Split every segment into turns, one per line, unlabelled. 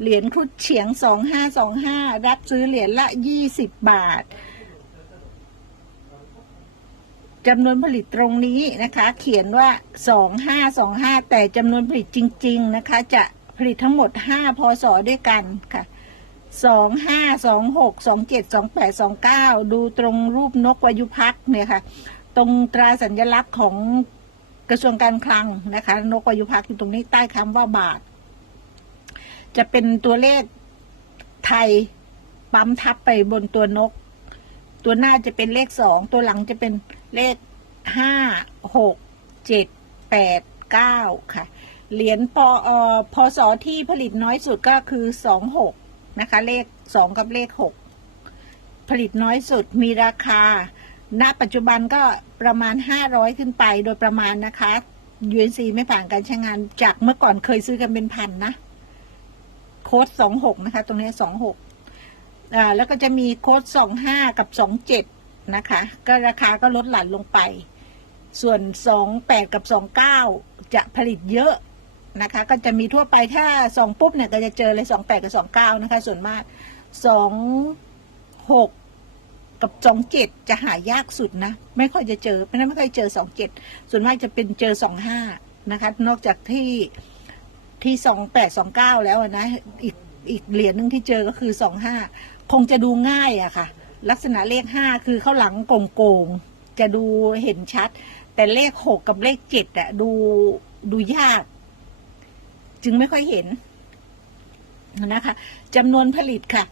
เหรียญครุฑเฉียงสองห้าสองห้ารับซื้อเหรียญละยี่สิบบาทจำนวนผลิตตรงนี้นะคะ เขียนว่าสองห้าสองห้าแต่จำนวนผลิตจริง ๆ นะคะ จะผลิตทั้งหมดห้าพศด้วยกันค่ะสองห้าสองหกสองเจ็ดสองแปดสองเก้าดูตรงรูปนกวายุพักเนี่ยค่ะ ตรงตราสัญลักษณ์ของกระทรวงการคลังนะคะ นกวายุพักอยู่ตรงนี้ใต้คำว่าบาท จะเป็นตัวเลขไทยปั๊มทับไปบนตัวนก ตัวหน้าจะเป็นเลขสอง ตัวหลังจะเป็นเลขห้าหกเจ็ดแปดเก้าค่ะ เหรียญปอเอ่อพศที่ผลิตน้อยสุดก็คือสองหกนะคะ เลขสองกับเลขหกผลิตน้อยสุดมีราคา ณ ปัจจุบันก็ประมาณห้าร้อยขึ้นไปโดยประมาณนะคะ UNC ไม่ผ่านการใช้งานจากเมื่อก่อนเคยซื้อกันเป็นพันนะ ค้ดสองหกนะคะ ตรงนี้สองหกอ่าแล้วก็จะมีโค้ดสองห้ากับสองเจ็ดนะคะ ก็ราคาก็ลดหลั่นลงไป ส่วนสองแปดกับสองเก้าจะผลิตเยอะนะคะ ก็จะมีทั่วไปถ้าสองปุ๊บเนี่ยก็จะเจอเลยสองแปดกับสองเก้านะคะ ส่วนมากสองหกกับสองเจ็ดจะหายากสุดนะ ไม่ค่อยจะเจอไม่ได้ไม่ค่อยเจอสองเจ็ดส่วนมากจะเป็นเจอสองห้านะคะ นอกจากที่ ที่สองแปดสองเก้าแล้วนะอีกอีกเหรียญหนึ่งที่เจอก็คือสองห้าคงจะดูง่ายอะค่ะ ลักษณะเลขห้าคือเข้าหลังโกงๆจะดูเห็นชัด แต่เลขหกกับเลขเจ็ดอะดูดูยาก จึงไม่ค่อยเห็นนะคะจำนวนผลิตค่ะ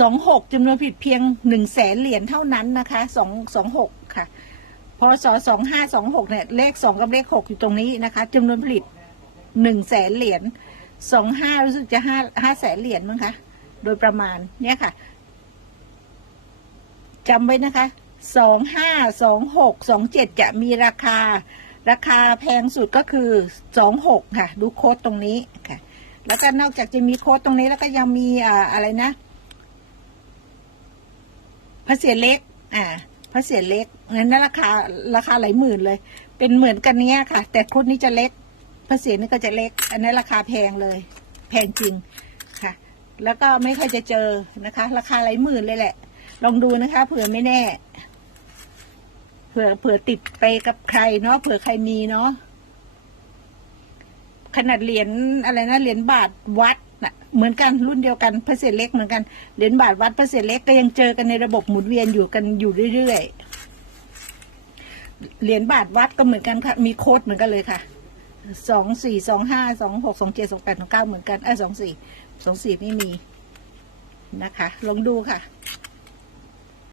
สองหกจำนวนผลิตเพียงหนึ่งแสนเหรียญเท่านั้นนะคะสองสองหกค่ะพศสองห้าสองหกเนี่ยเลขสองกับเลขหกอยู่ตรงนี้นะคะจำนวนผลิต หนึ่งแสนเหรียญสองห้ารู้สึกจะห้าห้าแสนเหรียญมั้งคะ โดยประมาณเนี่ยค่ะจำไว้นะคะสองห้าสองหกสองเจ็ดจะมีราคา ราคาแพงสุดก็คือสองหกค่ะ ดูโค้ดตรงนี้ค่ะ แล้วก็นอกจากจะมีโค้ดตรงนี้แล้วก็ยังมีอ่าอะไรนะพระเสียรเล็ก อ่าพระเสียรเล็กงั้นราคาราคาหลายหมื่นเลย เป็นเหมือนกันเนี้ยค่ะ แต่โคุดนี้จะเล็ก พระเสียรนี่ก็จะเล็ก อันนี้ราคาแพงเลย แพงจริงค่ะ แล้วก็ไม่ค่อยจะเจอนะคะ ราคาหลายหมื่นเลยแหละ ลองดูนะคะเผื่อไม่แน่ เผื่อเผื่อติดไปกับใครเนาะเผื่อใครมีเนาะขนาดเหรียญอะไรนะเหรียญบาทวัดนะเหมือนกันรุ่นเดียวกันพระเศษเล็กเหมือนกันเหรียญบาทวัดพระเศษเล็กก็ยังเจอกันในระบบหมุนเวียนอยู่กันอยู่เรื่อยๆเหรียญบาทวัดก็เหมือนกันค่ะ มีโค้ดเหมือนกันเลยค่ะ สองสี่สองห้าสองหกสองเจ็ดสองแปดสองเก้าเหมือนกันเออสองสี่สองสี่ไม่มีนะคะ ลองดูค่ะ